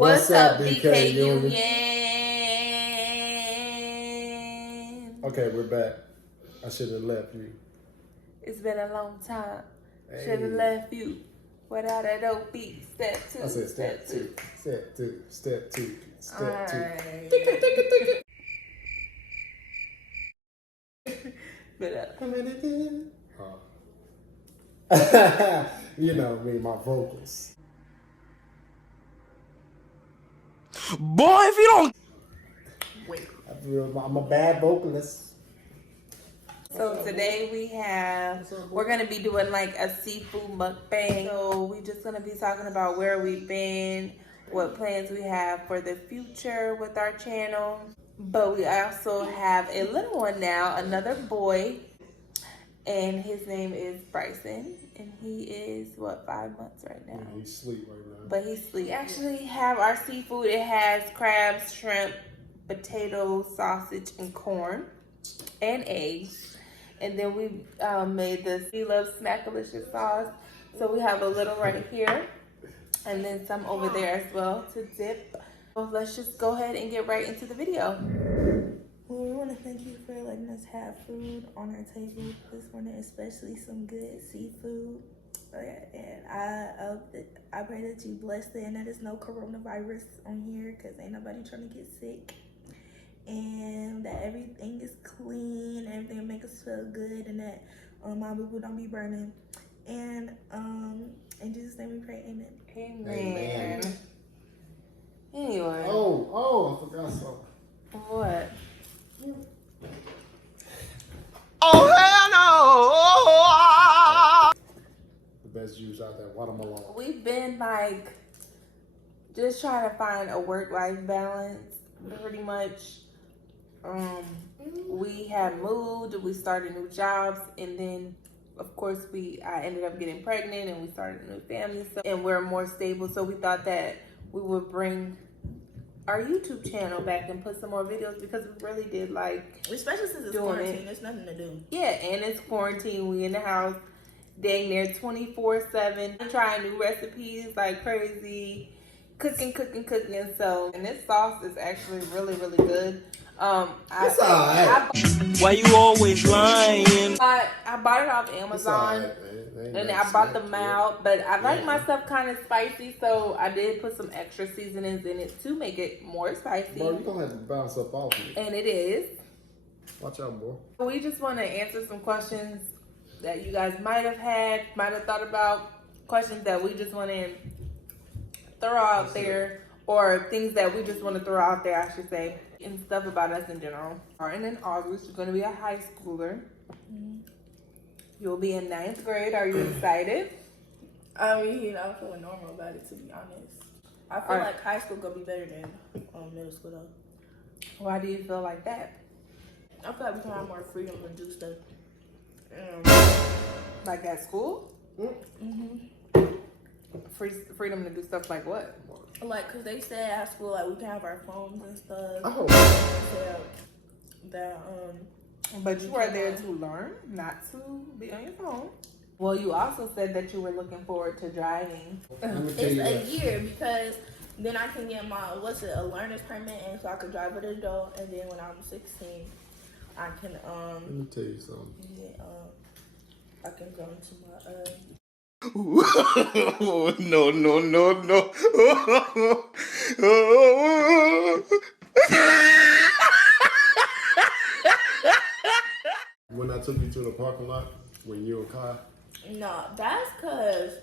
What's up, BK Uuuunnnnn? Uuuuunnnnn? Okay, we're back. I should have left you. It's been a long time. Hey. Should have left you without a dope beat. Step two. I said step two, step two, step two, step Alright. two. You know me, my vocals. Boy, if you don't Wait. I'm a bad vocalist. So today we're gonna be doing like a seafood mukbang. So we just gonna be talking about where we've been, what plans we have for the future with our channel. But we also have a little one now, another boy, and his name is Bryson, and he is what, 5 months right now. Yeah, he's asleep right now. But he's asleep. We actually have our seafood. It has crabs, shrimp, potatoes, sausage, and corn, and eggs. And then we made the Bloves Smackalicious Sauce. So we have a little right here, and then some over there as well to dip. So let's just go ahead and get right into the video. Well, we want to thank you for letting us have food on our table this morning, especially some good seafood. And I pray that you bless it and that there's no coronavirus on here, because ain't nobody trying to get sick. And that everything is clean, everything will make us feel good, and that my people don't be burning. And in Jesus' name we pray, amen. Amen. Anyway. Oh, I forgot something. What? Oh hell no! The best juice out there, watermelon. We've been like just trying to find a work-life balance, pretty much. We had moved, we started new jobs, and then of course I ended up getting pregnant, and we started a new family, and we're more stable. So we thought that we would bring our YouTube channel back and put some more videos, because we really did like, especially since it's quarantine, there's nothing to do. Yeah, and it's quarantine. We in the house dang near 24/7, trying new recipes like crazy, cooking. So, and this sauce is actually really good. It's alright. Why you always lying? I bought it off Amazon, and I bought them out, but I like my stuff kind of spicy, so I did put some extra seasonings in it to make it more spicy. Bro, you gonna have to bounce up off me. And it is. Watch out, boy. We just want to answer some questions that you guys might have thought about, questions that we just want to throw out there, or things that we just want to throw out there, I should say, and stuff about us in general. Starting in August, you're going to be a high schooler. You'll be in 9th grade. Are you excited? I mean, I'm feeling normal about it, to be honest. I feel like high school gonna be better than middle school though. Why do you feel like that? I feel like we can have more freedom to do stuff. Like at school? Freedom to do stuff like what? Like, cause they said at school like we can have our phones and stuff. Oh. That But you are there to learn, not to be on your phone. Well, you also said that you were looking forward to driving. it's a year, because then I can get my a learner's permit, and so I could drive with an adult, and then when I'm 16, I can Let me tell you something. yeah, I can go into my No. When I took you to the parking lot, when you and Kai. No, that's cause.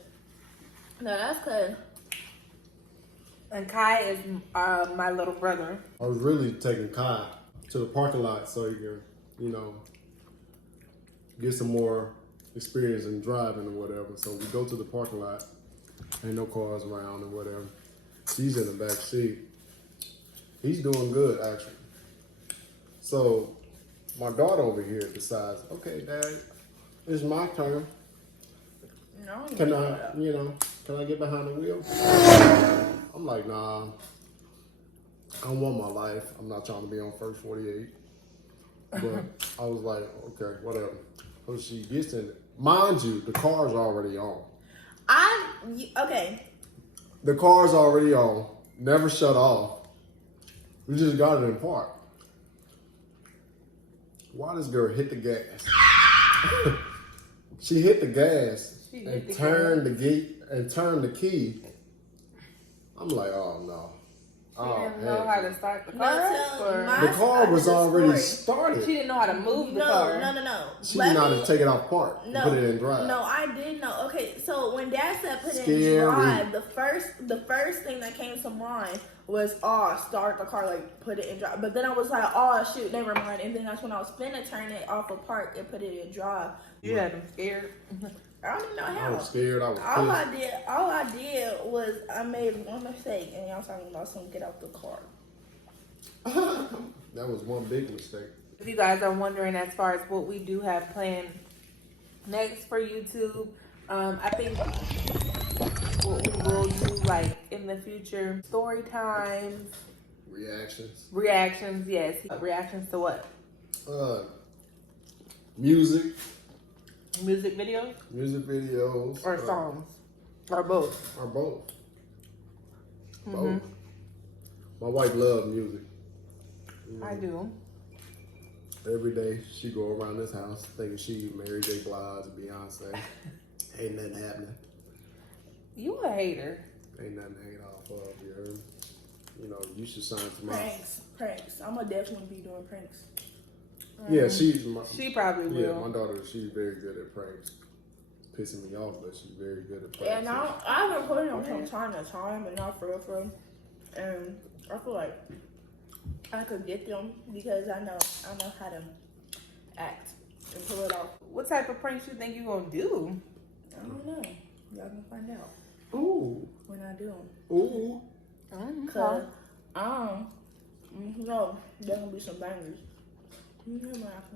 And Kai is my little brother. I was really taking Kai to the parking lot so you can, get some more experience in driving or whatever. So we go to the parking lot, ain't no cars around or whatever. She's in the back seat. He's doing good, actually. So my daughter over here decides, okay, Dad, it's my turn. No, Can I get behind the wheel? I'm like, nah, I want my life. I'm not trying to be on first 48. But I was like, okay, whatever. So she gets in it. Mind you, the car's already on. okay. The car's already on. never shut off. We just got it in park. Why this girl hit the gas? She hit the gas and turned the gate and turned the key. I'm like, oh no. She didn't know how to start the car up, or The car was already started. she didn't know how to move the car. No. She didn't know how to take it off park and put it in drive. No, I did know. Okay, so when Dad said put it Scary. in drive, the first thing that came to mind was, start the car, like put it in drive. But then I was like, shoot, never mind. And then that's when I was finna turn it off of park and put it in drive. You had them scared. I don't even know how. I was scared. I was All pissed. I did was I made one mistake, and y'all talking about some get out the car. That was one big mistake. If you guys are wondering as far as what we do have planned next for YouTube, I think what we will do, like in the future, story times, reactions, yes, reactions to what? Music videos, or songs, or both. Both. My wife loves music. I do. Every day she go around this house thinking she Mary J. Blige, Beyonce. Ain't nothing happening. You a hater. Ain't nothing to hate off of, you heard? You know, you should sign to my... Pranks. I'm gonna definitely be doing pranks. Yeah, she probably will. Yeah, my daughter, she's very good at pranks. Pissing me off, but she's very good at pranks. And I've been putting them from time to time, but not for real. And I feel like I could get them because I know how to act and pull it off. What type of pranks you think you gonna do? I don't know. Y'all can find out. Ooh. When I do them. Ooh. Cause there's gonna be some bangers.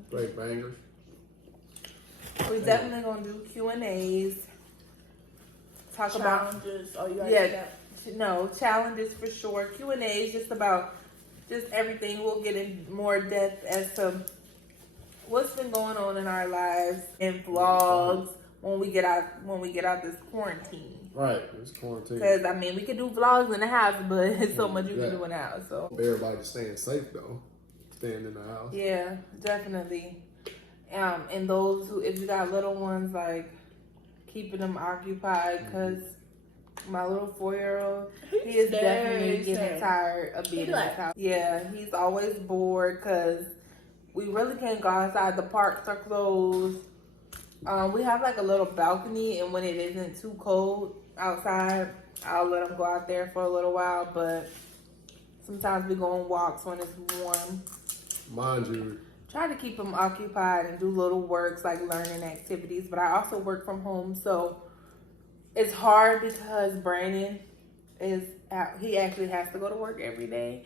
Great bangers. We definitely gonna do Q&As. Talk Challenges. about challenges for sure. Q&As just about everything. We'll get in more depth as to what's been going on in our lives, and vlogs when we get out this quarantine. Right, it's quarantine. Because I mean, we can do vlogs in the house, but it's so much you can do in the house. So everybody staying safe though, staying in the house. Yeah, definitely. And those who, if you got little ones, like keeping them occupied, because my little 4-year-old, he is definitely getting tired of being in his house. Yeah, he's always bored because we really can't go outside. The parks are closed. We have like a little balcony, and when it isn't too cold outside, I'll let him go out there for a little while, but sometimes we go on walks when it's warm. Mind you, try to keep him occupied and do little works like learning activities, but I also work from home, so it's hard because Brandon he actually has to go to work every day,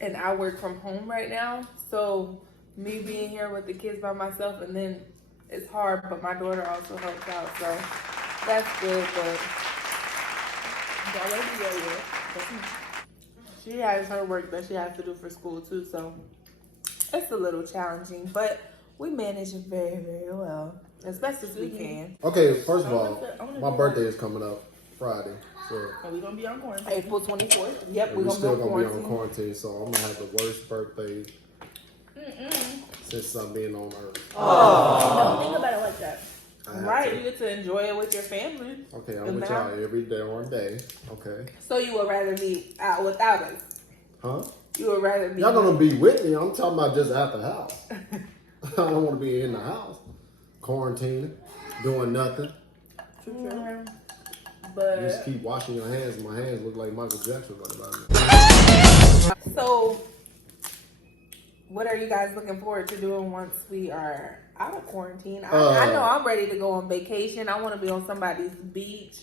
and I work from home right now, so me being here with the kids by myself, and then it's hard, but my daughter also helps out, so that's good. But she has her work that she has to do for school too, so it's a little challenging, but we manage it very, very well, as best as we can. Okay, first of all, my birthday is coming up Friday, so are we gonna be on quarantine? April 24th. Yep, we're still gonna be on quarantine. quarantine, so I'm gonna have the worst birthday since I'm being on Earth. Don't think about it like that. Right, you get to enjoy it with your family. Okay, I'm with y'all every day on day. Okay. So you would rather be out without us? Huh? You would rather be... Y'all gonna be with me. I'm talking about just at the house. I don't want to be in the house. Quarantining, doing nothing. Mm-hmm. But Just keep washing your hands. My hands look like Michael Jackson right about now. So, what are you guys looking forward to doing once we are out of quarantine? I know I'm ready to go on vacation. I want to be on somebody's beach,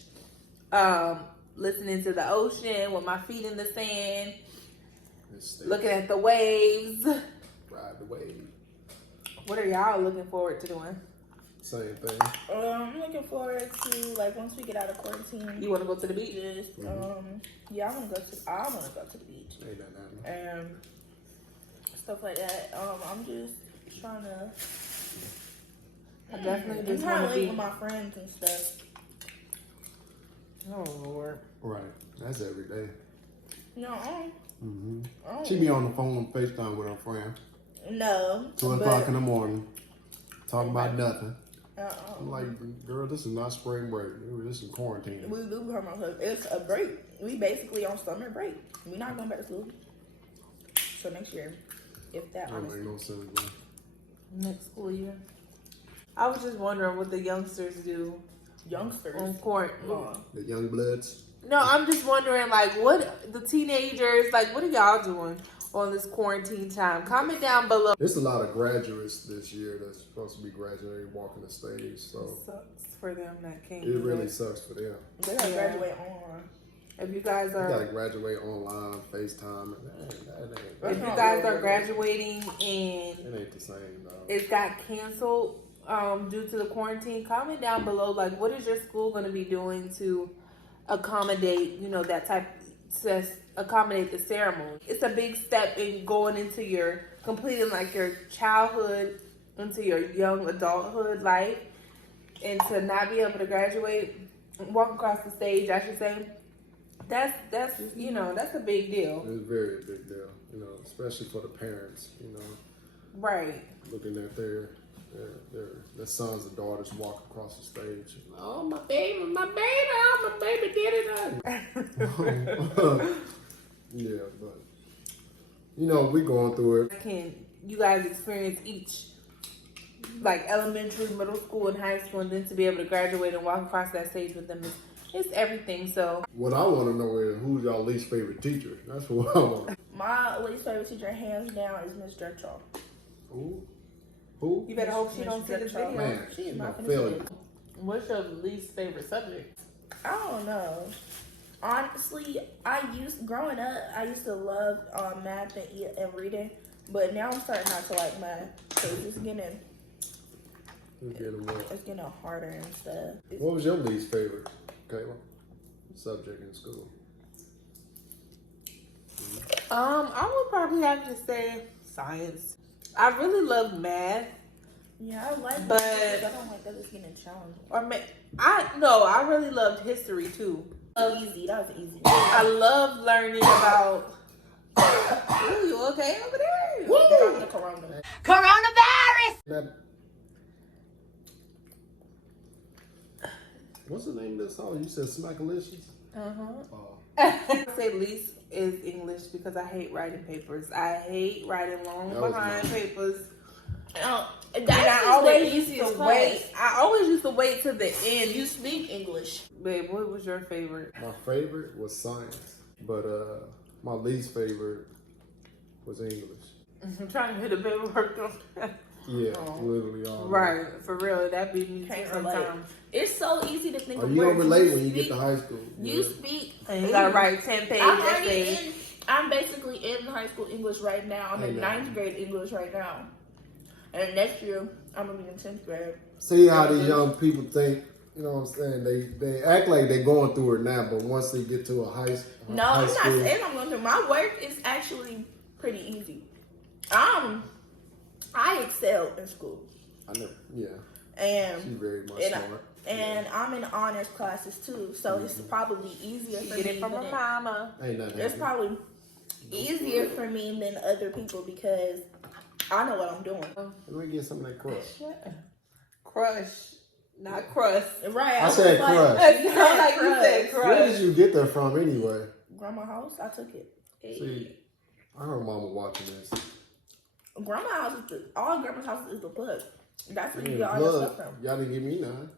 listening to the ocean with my feet in the sand, looking at the waves. Ride the wave. What are y'all looking forward to doing? Same thing. I'm looking forward to, like, once we get out of quarantine. You want to go to the beach? Just, yeah, I want to go to the beach. Ain't nothing happening. And stuff like that. I'm just trying to. I definitely I'm just trying want to to link be. with my friends and stuff. Oh Lord. Right. That's every day. No, She be on the phone on FaceTime with her friend. no. 2 o'clock in the morning. Talking about nothing. Uh-uh. I'm like, girl, this is not spring break. This is quarantine. We do come on. It's a break. We basically on summer break. We're not going back to school. So next year, if that That honestly. make no sense, bro. Next school year. I was just wondering what the youngsters do Youngsters. on quarantine. The young bloods. No, I'm just wondering, like, what the teenagers, like, what are y'all doing on this quarantine time? Comment down below. There's a lot of graduates this year that's supposed to be graduating, walking the stage. So Sucks for them that can't. it really sucks for them. They gotta graduate online. If you guys You gotta are, graduate online, FaceTime. if you guys are graduating and It ain't the same, though. it got canceled due to the quarantine, comment down below, like, what is your school going to be doing to accommodate, you know, that type, to accommodate the ceremony. It's a big step in going into your, completing like your childhood into your young adulthood life, and to not be able to graduate, walk across the stage, I should say, that's you know, that's a big deal. It's a very big deal, you know, especially for the parents, you know, Right. looking at their sons and daughters walk across the stage. Oh, my baby, oh, my baby did it. Yeah, but you know, we going through it. Can you guys experience each, like elementary, middle school, and high school, and then to be able to graduate and walk across that stage with them is everything. So What I want to know is who's y'all least favorite teacher. That's what I want. My least favorite teacher, hands down, is Miss Drexel. Who? you better hope she don't see this video. Man, She is she not gonna gonna fail see you. it. What's your least favorite subject? I don't know. Honestly, growing up, I used to love math and reading, but now I'm starting not to like math. So it's getting harder and stuff. What was your least favorite, Kayla, subject in school? I would probably have to say science. I really love math, Yeah, I like But- it, I don't like that it's getting challenging. I really loved history too. Easy, that was easy. I love learning about. Ooh, you okay over there? Woo! The corona. That, what's the name of that song? You said Smackalicious? Oh. I say least is English because I hate writing papers. I hate writing long That was behind mine. papers. That's And I always used easiest to class. wait. I always used to wait till the end. You speak English. Babe, what was your favorite? My favorite was science, but my least favorite was English. I'm trying to hit the paperwork though. Yeah, literally all. Right, for real. That beat me Can't too relate. sometimes. It's so easy to think Oh, of you don't words. relate when you speak- get to high school. You Yeah. speak. And you gotta write 10-page I'm already essays. I'm basically in high school English right now. I'm I in know. 9th grade English right now. And next year, I'm going to be in 10th grade. See how these young people think. You know what I'm saying? They act like they're going through it now, but once they get to a high No, high I'm not school, saying I'm going through. My work is actually pretty easy. I excel in school. I know. Yeah, And she's very much and, smart. and I'm in honors classes too, so it's probably easier for Get me. it from than her mama. Ain't nothing. It's probably easier for me than other people because I know what I'm doing. Let me get some of that crust. Crush, not crust. Right? I said was crush. It sounds like you said Where crush. did you get that from anyway? Grandma house, I took it. See, I heard Mama watching this. Grandma house is all grandma's house is the plug. That's where you Man, get all your plug, stuff from. y'all didn't give me none.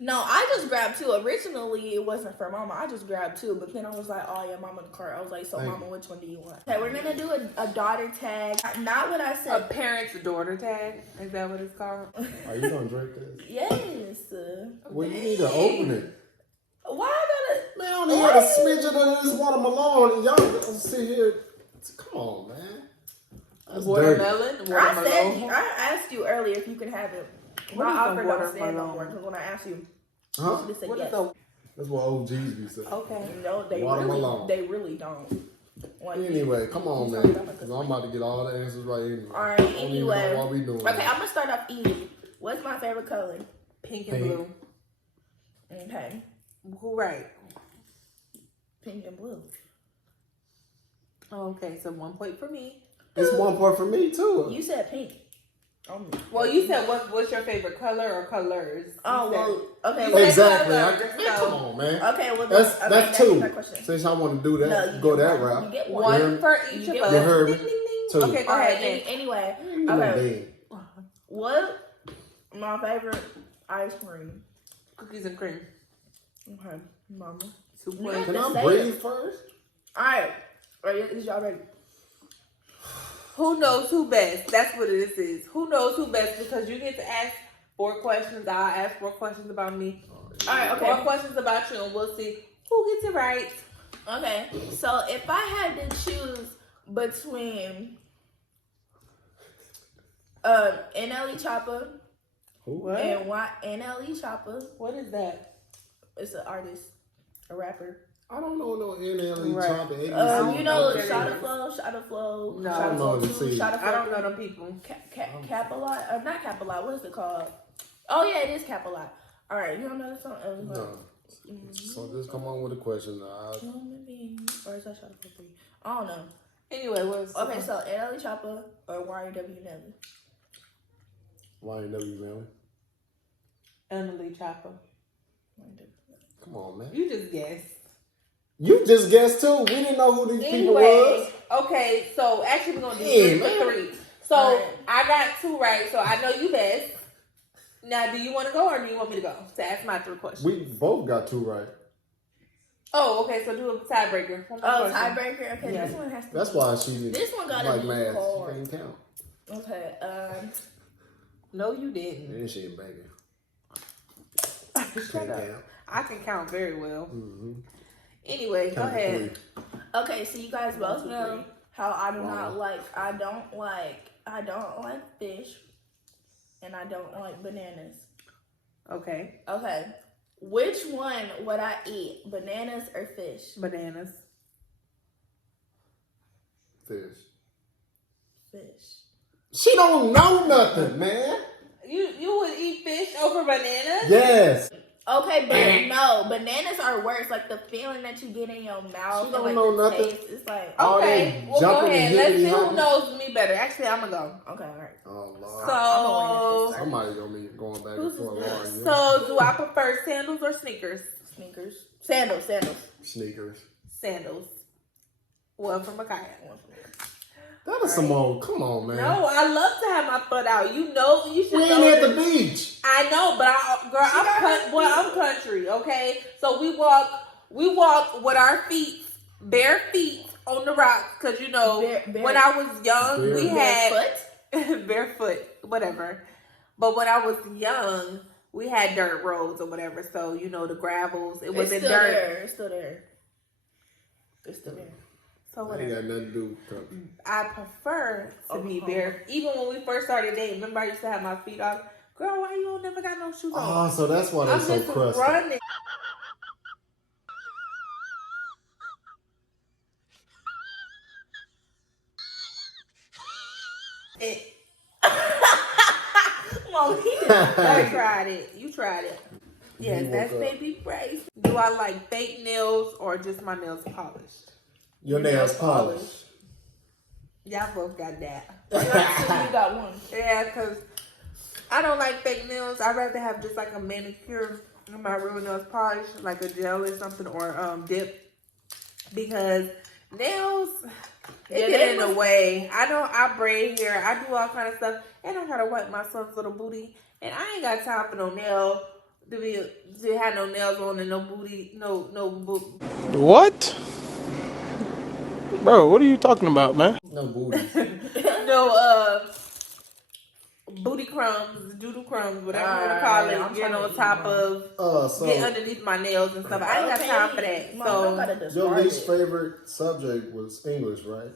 No, I just grabbed two. Originally, it wasn't for mama. I just grabbed two, but then I was like, oh yeah, mama in the car. I was like, so Thank mama, you. which one do you want? Okay, we're gonna do a daughter tag. Not what I A said. parent's daughter tag. Is that what it's called? Are you gonna drink this? Yes. Well, you need to open it. Why I Man, I only had a smidgen of this watermelon, and y'all gonna sit here. Come on, man. That's dirty. Watermelon? gotta? Watermelon. I asked you earlier if you could have it. What My is a offer don't stand no watermelon? more because when I asked you, Huh? you just said What yes. is a... That's what OGs be saying. Okay. No, Watermelon. they really don't. Like, Anyway, come on, Sorry, man. I'm not 'Cause I'm about to get all the answers right anyway. All right, I don't even anyway. know what we doing. Okay, I'm gonna start off easy. What's my favorite color? Pink and Pink. blue. Okay, Who right? pink and blue. Okay, so 1 point for me. It's 1 point for me too. You said pink. Well, you said what's your favorite color or colors? Oh, well, okay. You said Exactly. color, Man, come on, man. Okay, well, That's okay, two. my question. Since I want to do that, No, you go get that one. route. You get One for each of us. You heard me? Ding, ding, ding. Two. Okay, go All ahead. right. Anyway, You know, okay. man. What? My favorite ice cream. Cookies and cream. Okay, mama. 2 points. Yeah. Can I Say breathe it. first? All right. Is y'all ready? Who knows who best? That's what this is. Who knows who best? Because you get to ask 4 questions. I'll ask 4 questions about me. All right, okay. 4 questions about you, and we'll see who gets it right. Okay, so if I had to choose between NLE Chopper What? and NLE Chopper, What is that? it's an artist, a rapper. I don't know no NLE Right. Chopper. You don't know know what it Shot is. of Flow, Shot of Flow, No. Shot I of don't Flow know the 2, scene. Shot of Flow. I don't know them people. Cap-a-lot, not Cap-a-lot, what is it called? Oh yeah, it is Cap-a-lot. All right, you don't know the song? No. So just come on with a question. Or is that Shot of Flow 3? I don't know. Anyway, what's Okay, so NLE Chopper or YW Nelly? YNW, man. Emily Chopper? Come on, man. You just guessed. You just guessed too. We didn't know who these people was. Okay, so actually we're gonna do Yeah, 3 for 3. So Alright. I got 2 right, so I know you best. Now, do you want to go or do you want me to go to ask my 3 questions? We both got 2 right. Oh, okay. So do a tiebreaker. One more Oh, question. tiebreaker. Okay, Yeah. this one has to. That's be. why she This one gotta like be math. hard. She can't count. Okay. No, you didn't. And she ain't banging. Shut Can't up. count. I can count very well. Mm-hmm. Anyway, go Count to ahead. 3. Okay, so you guys both 1, 2, know 3. how I do Wow. not like. I don't like fish, and I don't like bananas. Okay. Okay, which one would I eat? Bananas or fish? Bananas. Fish. Fish. She don't know nothing, man. You would eat fish over bananas? Yes. Okay, but no, bananas are worse. Like the feeling that you get in your mouth. She don't and, like, know the nothing. taste, it's like All Okay. that Well, go jumping ahead. and Let's see hippity who hopping. knows me better. Actually, I'm gonna go. okay, all right. Oh Lord. So, Somebody gonna be going back and Who's forth. this? Lauren, you know? so do I prefer sandals or sneakers? Sneakers, sandals. Sneakers. Sandals. One for Micaiah. That is some old. Come on, man. No, I love to have my foot out. You know, you should We know ain't at the this. beach. I know, but I'm country, okay? So we walk with our feet, bare feet on the rocks, because you know, Bare- when I was young, Bare- we had Barefoot? barefoot, whatever. But when I was young, we had dirt roads or whatever. So you know, the gravels, it It's wasn't still dirt. there. It's still there. It's still there. So That ain't whatever. got nothing to do with country. I prefer to be bare. Even when we first started dating, remember I used to have my feet off. Girl, why you never got no shoes on? Oh, so that's why I'm they're so just crusty. running. Well, he did. I tried it. You tried it. Yes, You that's woke up. baby brace. Do I like fake nails or just my nails polished? Your nails polished. Y'all both got that. So you got one. Yeah, because I don't like fake nails. I'd rather have just like a manicure and my real nails polished, like a gel or something, or dip. Because nails, it Yeah, get they in the must- way. I braid hair. I do all kind of stuff. And I gotta wipe my son's little booty. And I ain't got time for no nail to have no nails on and no booty, no What? Bro, what are you talking about, man? No booty. no booty crumbs, doodle crumbs, whatever you want to call Alright, it, I'm get trying on to top eat of, get So underneath my nails and stuff. I ain't got time for that. Mom, don't So gotta your discard least it. favorite subject was English, right?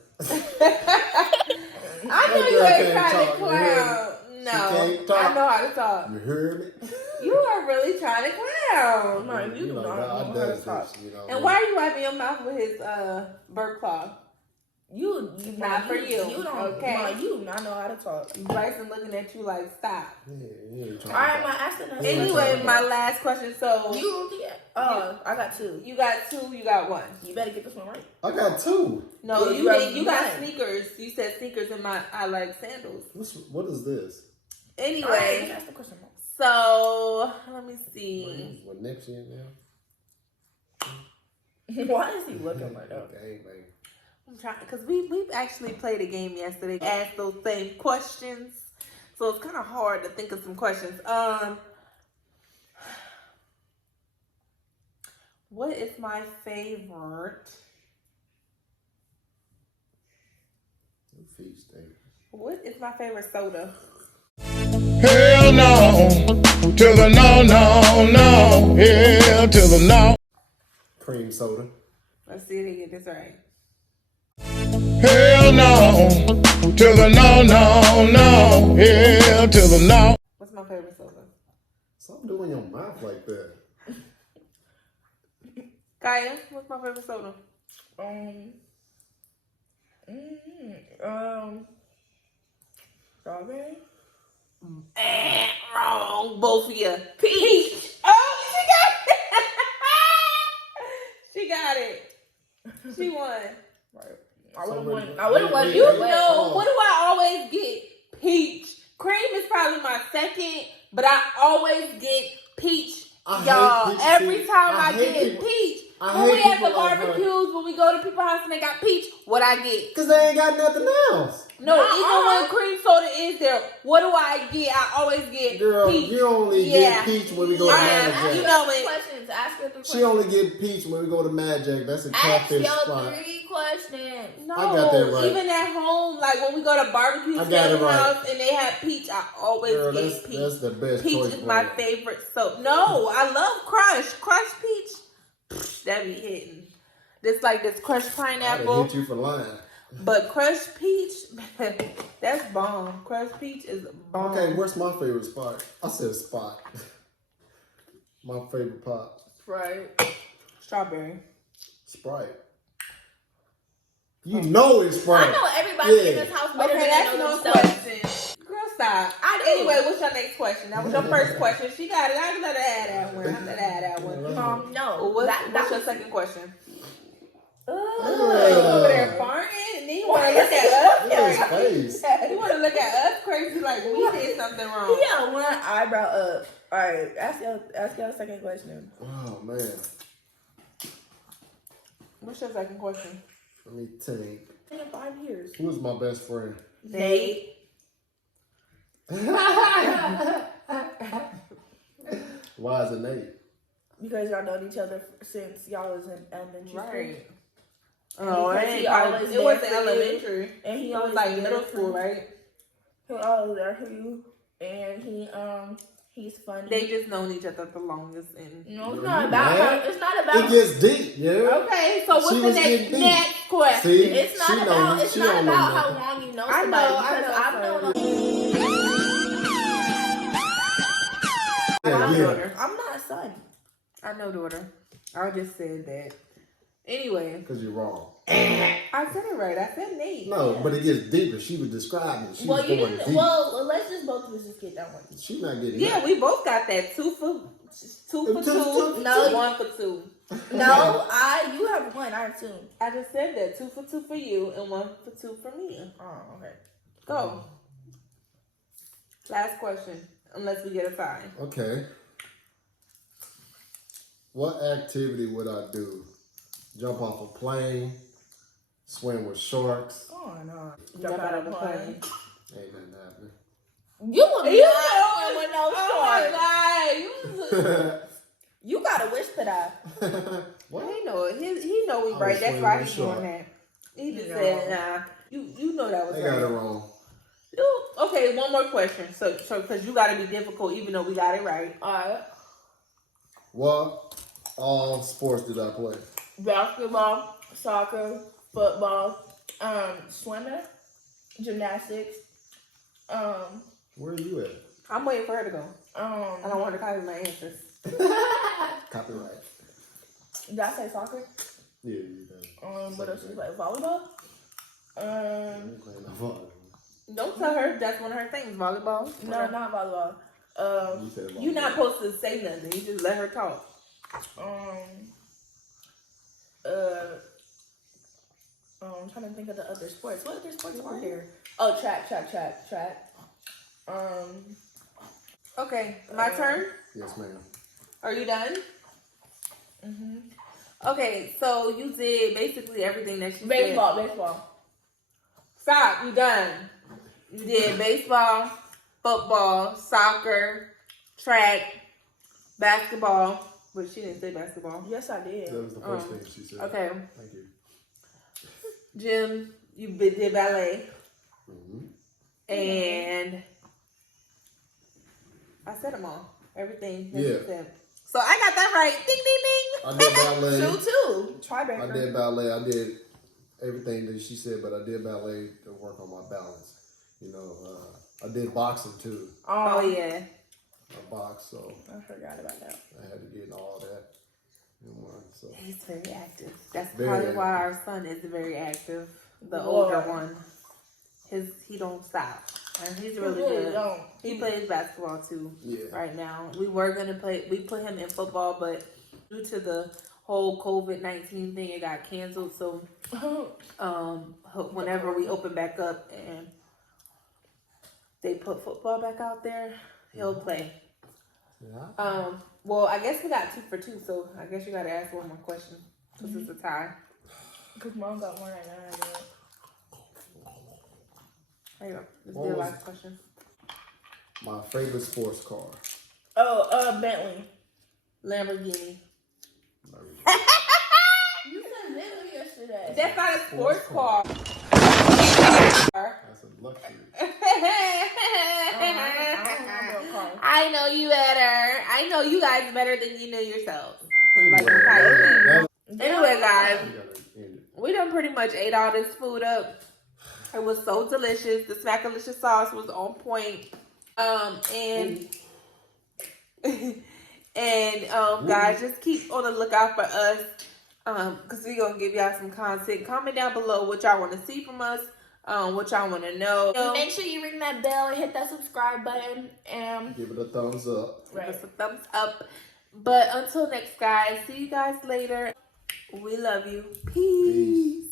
I know That you girl ain't can't trying to talk, you heard clown. She No, can't talk. I know how to talk. You heard me? You are really trying to clown. Mom, you do not I know how does to talk. this, you know. And why are you wiping your mouth with his burp cloth? You Not for you. You don't. Okay. Ma, you do not know how to talk. Bryson looking at you like, stop. Yeah, ain't All trying right, to my asking us. Anyway, my last question. So I got 2. you got 2. You got 1. You better get this one right. I got 2. No, Yeah, you you didn't. You got got 1. sneakers. You said sneakers, and I like sandals. What is this? Anyway, All right, that's the question. so let me see. What next year now? Why is he looking like that? Okay, baby. I'm trying because we've actually played a game yesterday. Asked those same questions, so it's kind of hard to think of some questions. What is my favorite? Feast day. What is my favorite soda? Hell no. To the no, no, no. Hell to the no. Cream soda. Let's see if they get this right. Hell no. To the no, no, no. Hell to the no. What's my favorite soda? Stop doing your mouth like that. Kaya, what's my favorite soda? Strawberry. Wrong, both of you. Peach. Oh, she got it. She won. Right. I would have won. You know, what do I always get? Peach. Cream is probably my second, but I always get peach. Y'all, peach every too. time I hate get people. peach. I When we hate at the people like her. barbecues, when we go to people's house and they got peach, what I get? Cause they ain't got nothing else. No, even when cream soda is there, what do I get? I always get Girl, peach. you only get peach when we go to Mad Jack. You know it. Questions. Ask her 3 questions. She only get peach when we go to Mad Jack. That's a Ask catfish your spot. 3 questions. No, I got that right. even at home, like when we go to barbecue I got it right. house and they have peach, I always Girl, get peach. that's the best Peach choice is my brand. favorite soap. No, I love Crush peach. That be hitting. This like this crushed I'd pineapple, hit you for lying. but crushed peach, that's bomb. Crushed peach is bomb. Okay, where's my favorite spot? I said spot. My favorite pop. Right. Strawberry. Sprite. You know it's Sprite. I know everybody in Yeah. this house better Okay, than that's they know no themselves. question. Girl, stop. I do. Anyway, what's your next question? That was your first question. She got it. I can let her add that one. I let her add that one. No. What's your second question? Yeah. Over there farting, and then you want to look at us Look at crazy. his face. You want to look at us crazy like we did something wrong. He got one eyebrow up. All right. Ask your second question. Oh man. What's your second question? Let me think. In 5 years. Who's my best friend? Nate. Why is it Nate? Because y'all known each other since y'all was in elementary school. Right. Oh, Because it he always it wasn't there for you. elementary. And he It was always like there middle for school, you. right? He always there for you. And he's funny. They just known each other the longest. And No, it's Yo, not you about mad? her. It's not It about gets deep, yeah. okay, so what's She the was getting deep. next question? See? It's She not know about me. it's She not don't know about how nothing. long you know I somebody. know, Because I know, Yeah. daughter. I'm not a son. I know, daughter. I just said that. Anyway, Because you're wrong. I said it right. I said Nate. No, but it gets deeper. She was describing. She Well, was you going didn't. deep. Well, let's just both of us just get that one. She not getting Yeah, that. we both got that. Two for two. No. 1 for 2. No, you have 1. I have 2. I just said that. 2 for 2 for you and 1 for 2 for me. Oh, okay. Go. Last question. Unless we get a tie. Okay. What activity would I do? Jump off a plane? Swim with sharks? Oh no. Jump out of the plane. Ain't nothing happening. You will You not know, with no oh shorts. my God. You gotta wish for that. What? He know it. He know we I right. was That's swimming why with he's doing shark. that. He just No. said, nah. You know that was They right. got it wrong. Okay, one more question. So because you got to be difficult, even though we got it right. Alright. What all sports did I play? Basketball, soccer, football, swimming, gymnastics, Where are you at? I'm waiting for her to go. I don't want her to copy my answers. Copyright. did I say soccer? Yeah, you did. What else did you play? Volleyball? Don't tell her that's one of her things. Volleyball. No, not volleyball. You're not supposed to say nothing. You just let her talk. I'm trying to think of the other sports. What other sports are there? Oh, track. Okay, my turn. Yes, ma'am. Are you done? Okay, so you did basically everything that she said. Baseball. Stop. You done. You did baseball, football, soccer, track, basketball. But she didn't say basketball. Yes, I did. That was the first thing she said. Okay. Thank you. Gym, you did ballet. Mm-hmm. And I said them all. Everything that Yeah. you said. So I got that right. Ding, ding, ding. I did ballet. You too. Try I did ballet. I did everything that she said, but I did ballet to work on my balance. You know, I did boxing too. Oh, yeah. I boxed, so I forgot about that. I had to get all that in one. So He's very active. That's Very probably active. why our son is very active. The Boy. older one. He don't stop. And he's really good. Don't. He plays basketball too yeah, right now. We were gonna play. We put him in football, but due to the whole COVID-19 thing, it got canceled. So, whenever we open back up and they put football back out there, he'll play. yeah. Well, I guess we got 2 for 2, so I guess you gotta ask one more question because it's a tie. Because mom got one right now. I did. There you go. This is What your was- last question. My favorite sports car. Oh, Bentley. Lamborghini. You said Bentley yesterday. That's not a sports car. That's a luxury. I know you better. I know you guys better than you know yourselves. Like, That was- anyway, guys, we gotta end it. we done pretty much ate all this food up. It was so delicious. The Smackalicious sauce was on point. Guys, just keep on the lookout for us. Because we're gonna give y'all some content. Comment down below what y'all want to see from us. What y'all want to know. Make sure you ring that bell and hit that subscribe button. And Give it a thumbs up. Give us a thumbs up. But until next, guys, see you guys later. We love you. Peace.